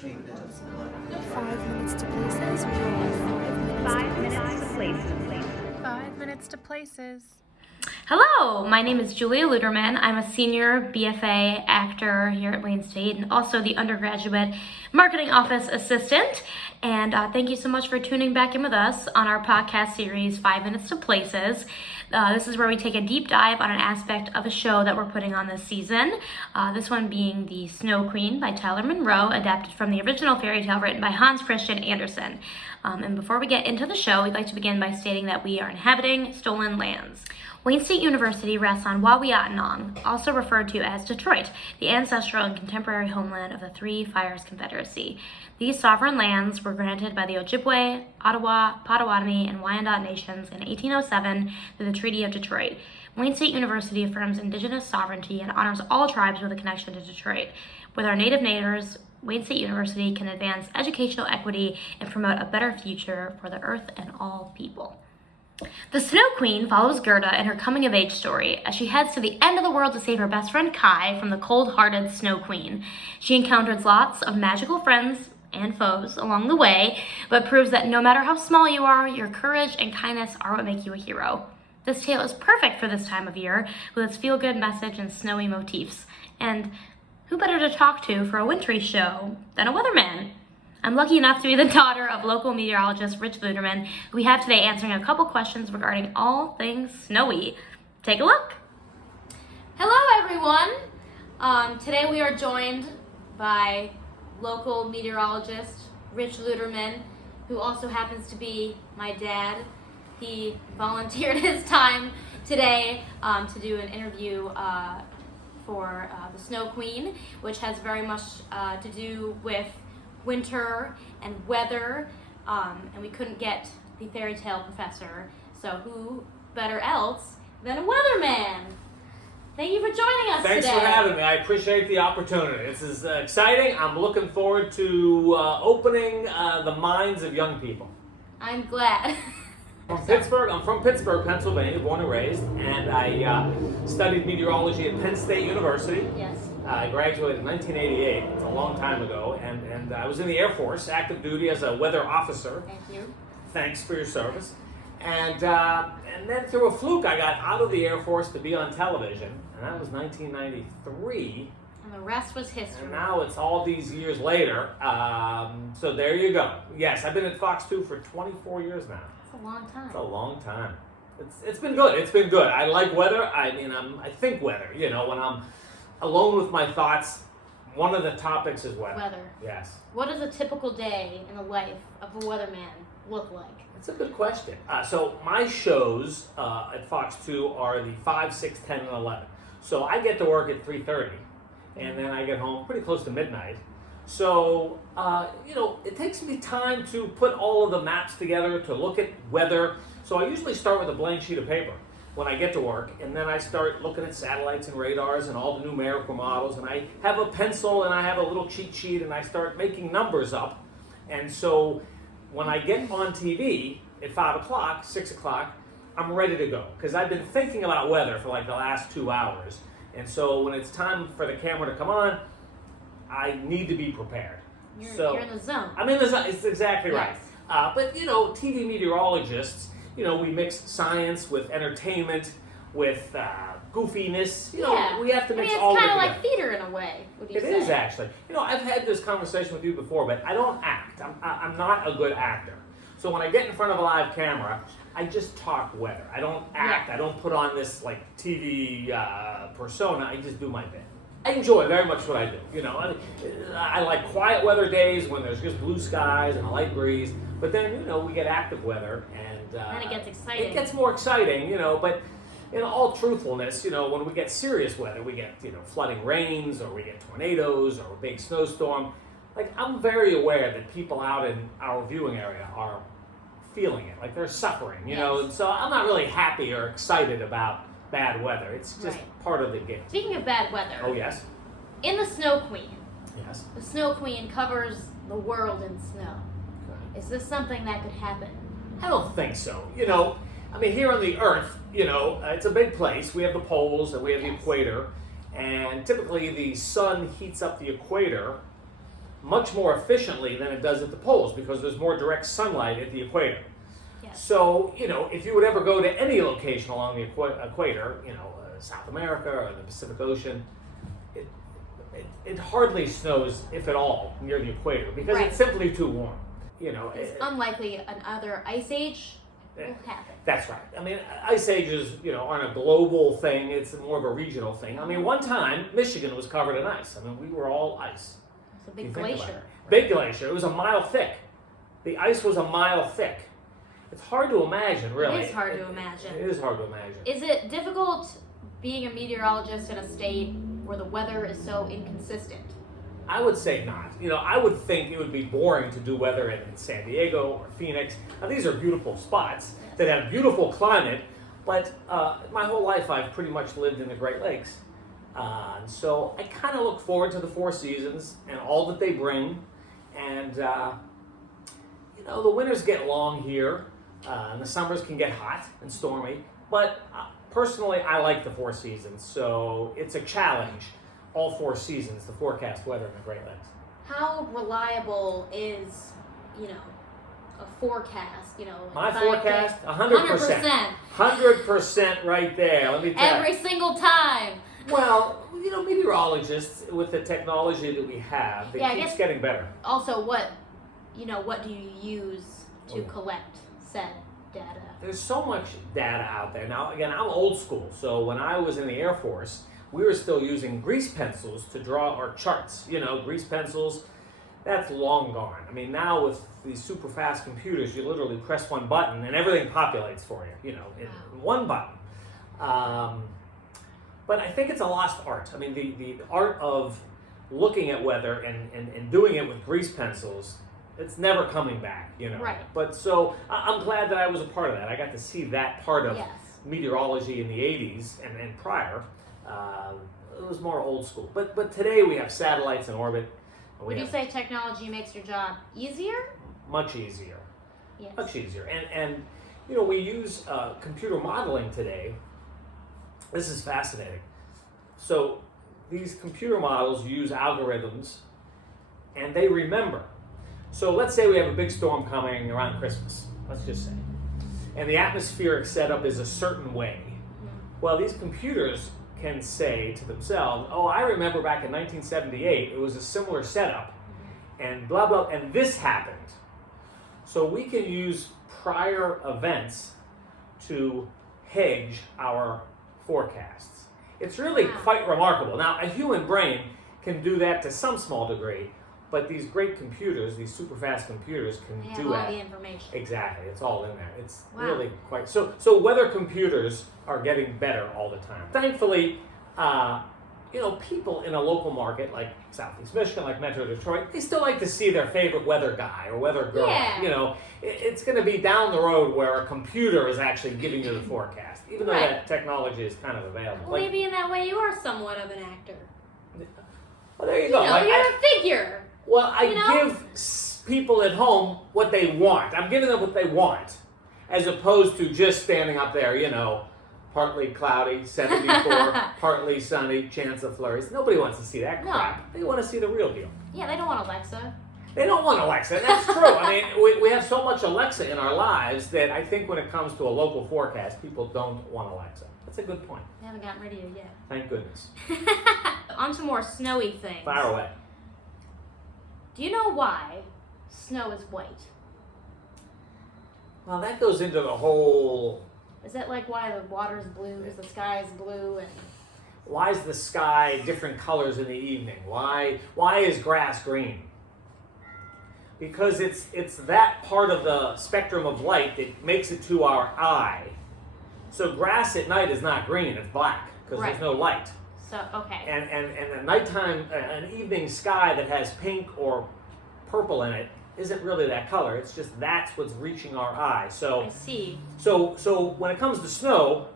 changes. 5 minutes to places. We have 5 minutes. 5 minutes to places. 5 minutes to places. Hello, my name is Julia Luderman. I'm a senior BFA actor here at Wayne State and also the undergraduate marketing office assistant. And thank you so much for tuning back in with us on our podcast series, 5 Minutes to Places. This is where we take a deep dive on an aspect of a show that we're putting on this season. This one being The Snow Queen by Tyler Monroe, adapted from the original fairy tale written by Hans Christian Andersen. And before we get into the show, we'd like to begin by stating that we are inhabiting stolen lands. Wayne State University rests on Wahweottenong, also referred to as Detroit, the ancestral and contemporary homeland of the Three Fires Confederacy. These sovereign lands were granted by the Ojibwe, Ottawa, Potawatomi, and Wyandot nations in 1807 through the Treaty of Detroit. Wayne State University affirms Indigenous sovereignty and honors all tribes with a connection to Detroit. With our native neighbors, Wayne State University can advance educational equity and promote a better future for the earth and all people. The Snow Queen follows Gerda in her coming-of-age story as she heads to the end of the world to save her best friend Kai from the cold-hearted Snow Queen. She encounters lots of magical friends and foes along the way, but proves that no matter how small you are, your courage and kindness are what make you a hero. This tale is perfect for this time of year, with its feel-good message and snowy motifs. And who better to talk to for a wintry show than a weatherman? I'm lucky enough to be the daughter of local meteorologist Rich Luderman, who we have today answering a couple questions regarding all things snowy. Take a look. Hello, everyone. Today we are joined by local meteorologist Rich Luderman, who also happens to be my dad. He volunteered his time today to do an interview for the Snow Queen, which has very much to do with winter and weather, and we couldn't get the fairy tale professor, so who better else than a weatherman? Thank you for joining us Thanks today. for having me. I appreciate the opportunity. This is exciting. I'm looking forward to opening the minds of young people. I'm glad. I'm from Pittsburgh, Pennsylvania, born and raised, and I studied meteorology at Penn State University. Yes. I graduated in 1988. It's a long time ago, and I was in the Air Force, active duty as a weather officer. Thank you. Thanks for your service. And then through a fluke, I got out of the Air Force to be on television, and that was 1993. And the rest was history. And now it's all these years later. So there you go. Yes, I've been at Fox 2 for 24 years now. That's a long time. It's a long time. It's been good. It's been good. I like weather. I mean, I think weather. You know, when I'm alone with my thoughts, one of the topics is weather. Weather. Yes. What does a typical day in the life of a weatherman look like? That's a good question. So my shows at Fox 2 are the 5, 6, 10, and 11. So I get to work at 3:30, and then I get home pretty close to midnight. So, it takes me time to put all of the maps together, to look at weather. So I usually start with a blank sheet of paper when I get to work, and then I start looking at satellites and radars and all the numerical models, and I have a pencil and I have a little cheat sheet, and I start making numbers up. And so when I get on TV at 5 o'clock, 6 o'clock, I'm ready to go, because I've been thinking about weather for like the last 2 hours. And so when it's time for the camera to come on, I need to be prepared. You're in the zone. I'm in the zone. It's exactly right. Yes. But TV meteorologists, we mix science with entertainment, with goofiness. We have to mix all of it it's kind of together. like theater in a way, would you It say? is actually. I've had this conversation with you before, but I don't act. I'm not a good actor. So when I get in front of a live camera, I just talk weather. I don't act. Yeah. I don't put on this like TV persona. I just do my bit. I enjoy very much what I do. I like quiet weather days when there's just blue skies and a light breeze. But then, we get active weather, and Then it gets exciting. It gets more exciting, But in all truthfulness, when we get serious weather, we get flooding rains, or we get tornadoes, or a big snowstorm. Like, I'm very aware that people out in our viewing area are feeling it, like they're suffering, Yes. And so I'm not really happy or excited about bad weather. It's just part of the game. Speaking of bad weather, Oh, yes? in the Snow Queen, Yes. the Snow Queen covers the world in snow. Okay. Is this something that could happen? I don't think so. Here on the Earth, it's a big place. We have the poles and we have the Yes. equator. And typically the sun heats up the equator much more efficiently than it does at the poles because there's more direct sunlight at the equator. Yes. So, if you would ever go to any location along the equator, South America or the Pacific Ocean, it hardly snows, if at all, near the equator because Right. it's simply too warm. It's unlikely another ice age will happen. That's right. I mean, ice ages, aren't a global thing. It's more of a regional thing. I mean, one time, Michigan was covered in ice. I mean, we were all ice. It's a if you big think about glacier. it. Big glacier. It was a mile thick. The ice was a mile thick. It's hard to imagine, really. It is hard to imagine. It is hard to imagine. Is it difficult being a meteorologist in a state where the weather is so inconsistent? I would say not. I would think it would be boring to do weather in San Diego or Phoenix. Now, these are beautiful spots that have beautiful climate, but my whole life I've pretty much lived in the Great Lakes. And so I kind of look forward to the four seasons and all that they bring. And, the winters get long here, and the summers can get hot and stormy. But personally, I like the four seasons, so it's a challenge. All four seasons, the forecast weather in the Great Lakes. How reliable is, a forecast? My 5 forecast, days? 100%. 100% right there. Let me tell Every you. single time. Well, meteorologists, with the technology that we have, it Yeah, I keeps guess- getting better. Also, what do you use to Oh. collect said data? There's so much data out there. Now, again, I'm old school, so when I was in the Air Force, we were still using grease pencils to draw our charts. Grease pencils, that's long gone. I mean, now with these super fast computers, you literally press one button and everything populates for you, in one button. But I think it's a lost art. I mean, the art of looking at weather and doing it with grease pencils, it's never coming back, Right. But so I'm glad that I was a part of that. I got to see that part of Yes. meteorology in the 80s and prior. It was more old school. But today we have satellites in orbit. We Would you have say technology makes your job easier? much easier. Yes. Much easier. And we use computer modeling today. This is fascinating. So these computer models use algorithms and they remember. So let's say we have a big storm coming around Christmas, let's just say. And the atmospheric setup is a certain way. Well, these computers can say to themselves, oh, I remember back in 1978, it was a similar setup, and blah, blah, and this happened. So we can use prior events to hedge our forecasts. It's really quite remarkable. Now, a human brain can do that to some small degree, but these great computers, these super fast computers can They have do all that. the information. Exactly, it's all in there. It's Wow. really quite so. Weather computers are getting better all the time. Thankfully, people in a local market like Southeast Michigan, like Metro Detroit, they still like to see their favorite weather guy or weather girl. Yeah. It's going to be down the road where a computer is actually giving you the forecast, even though Right. that technology is kind of available. Well, maybe in that way you are somewhat of an actor. Well, there you go. Like, You're a figure. I give people at home what they want. I'm giving them what they want, as opposed to just standing up there, partly cloudy, 74, partly sunny, chance of flurries. Nobody wants to see that No. crap. They want to see the real deal. Yeah, they don't want Alexa. They don't want Alexa. That's true. I mean, we have so much Alexa in our lives that I think when it comes to a local forecast, people don't want Alexa. That's a good point. They haven't gotten rid of you yet. Thank goodness. On to more snowy things. Fire away. Do you know why snow is white? Well, that goes into the whole, Is that like why the water's blue, because the sky is blue, and why is the sky different colors in the evening? Why is grass green? Because it's that part of the spectrum of light that makes it to our eye. So grass at night is not green, it's black, because Right. there's no light. so okay. And a nighttime, an evening sky that has pink or purple in it isn't really that color. It's just that's what's reaching our eye. I So see. when it comes to snow,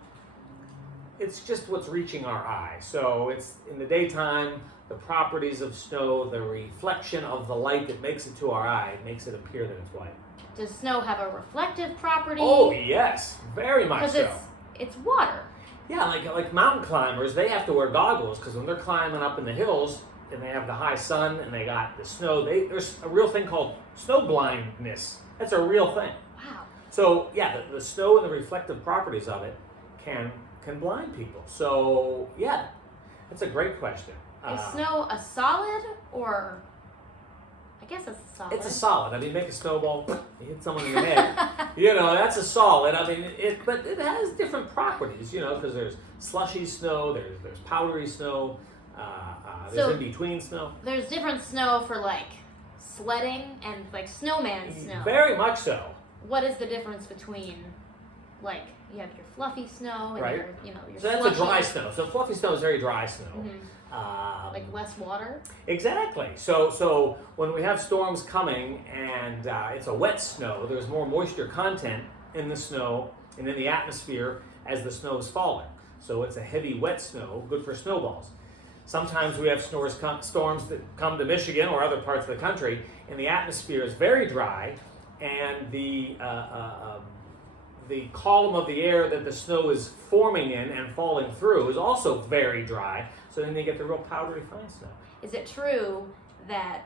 it's just what's reaching our eye. So it's in the daytime, the properties of snow, the reflection of the light that makes it to our eye, makes it appear that it's white. Does snow have a reflective property? Oh yes, very much because so. it's water. Yeah, like mountain climbers, they have to wear goggles because when they're climbing up in the hills, and they have the high sun and they got the snow. There's a real thing called snow blindness. That's a real thing. Wow. So yeah, the snow and the reflective properties of it can blind people. So yeah, that's a great question. Is snow a solid or? I guess it's a solid. It's a solid. I mean, make a snowball, you hit someone in the head. That's a solid. I mean, but it has different properties. Because there's slushy snow, there's powdery snow, there's in between snow. There's different snow for like sledding and like snowman snow. Very much so. What is the difference between like you have your fluffy snow and Right. your So that's a dry snow. So fluffy snow is very dry snow. like less water? Exactly. So when we have storms coming and it's a wet snow, there's more moisture content in the snow and in the atmosphere as the snow is falling. So it's a heavy wet snow, good for snowballs. Sometimes we have storms that come to Michigan or other parts of the country, and the atmosphere is very dry, and the column of the air that the snow is forming in and falling through is also very dry. So then you get the real powdery fine snow. Is it true that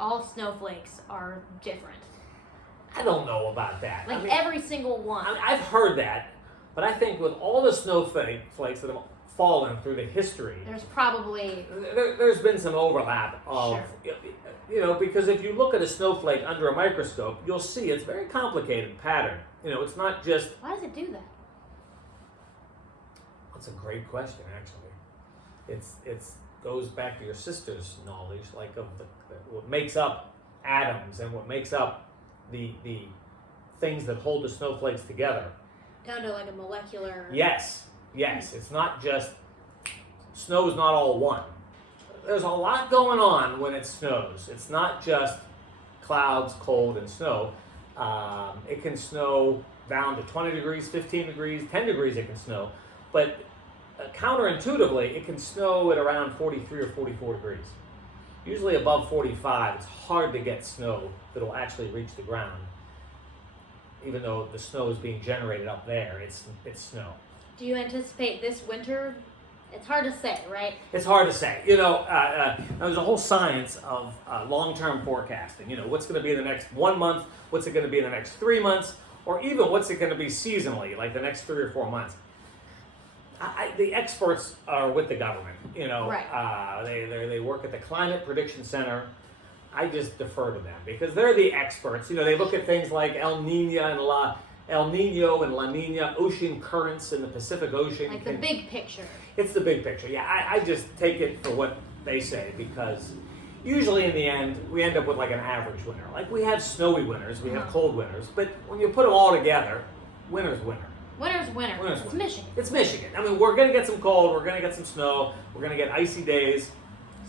all snowflakes are different? I don't know about that. Like I mean, every single one. I've heard that, but I think with all the snowflakes that have fallen through the history, There's probably there's been some overlap of, because if you look at a snowflake under a microscope, you'll see it's very complicated pattern. It's not just. Why does it do that? That's a great question, actually. It's goes back to your sister's knowledge, like of what makes up atoms and what makes up the things that hold the snowflakes together. Down to like a molecular. Yes. It's not just snow is not all one. There's a lot going on when it snows. It's not just clouds, cold, and snow. It can snow down to 20 degrees, 15 degrees, 10 degrees it can snow. But counterintuitively, it can snow at around 43 or 44 degrees. Usually above 45, it's hard to get snow that'll actually reach the ground. Even though the snow is being generated up there, it's snow. Do you anticipate this winter? It's hard to say, right? It's hard to say. There's a whole science of long-term forecasting. What's going to be in the next 1 month, what's it going to be in the next 3 months, or even what's it going to be seasonally, like the next 3 or 4 months. The experts are with the government. Right. They work at the Climate Prediction Center. I just defer to them because they're the experts. They look at things like El Nino and La Nina, ocean currents in the Pacific Ocean. Like the big picture. It's the big picture. Yeah, I just take it for what they say because usually in the end we end up with like an average winter. Like we have snowy winters, we have cold winters, but when you put them all together, winter's winter. Winter's winter. Winter's It's winter. Michigan. It's Michigan. I mean, we're going to get some cold, we're going to get some snow, we're going to get icy days,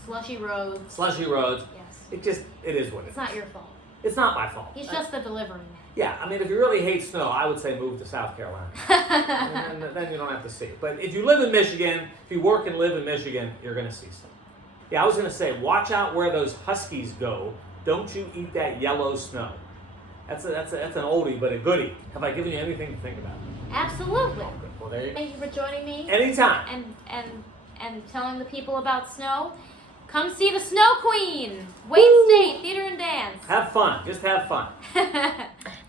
Slushy roads. slushy roads. Yes. It is what it is. It's not your fault. It's not my fault. He's just the delivery man. Yeah, I mean, if you really hate snow, I would say move to South Carolina. And then you don't have to see it. But if you live in Michigan, if you work and live in Michigan, you're going to see snow. Yeah, I was going to say, watch out where those huskies go. Don't you eat that yellow snow. That's an oldie, but a goodie. Have I given you anything to think about? Absolutely. Oh, good. Well, there you go. Thank you for joining me. Anytime. And telling the people about snow. Come see the Snow Queen, Wayne State Theater and Dance. Have fun. Just have fun.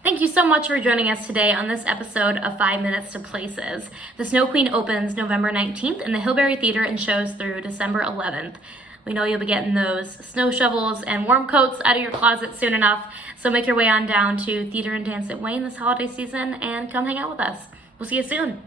Thank you so much for joining us today on this episode of 5 Minutes to Places. The Snow Queen opens November 19th in the Hillberry Theater and shows through December 11th. We know you'll be getting those snow shovels and warm coats out of your closet soon enough, so make your way on down to Theater and Dance at Wayne this holiday season and come hang out with us. We'll see you soon.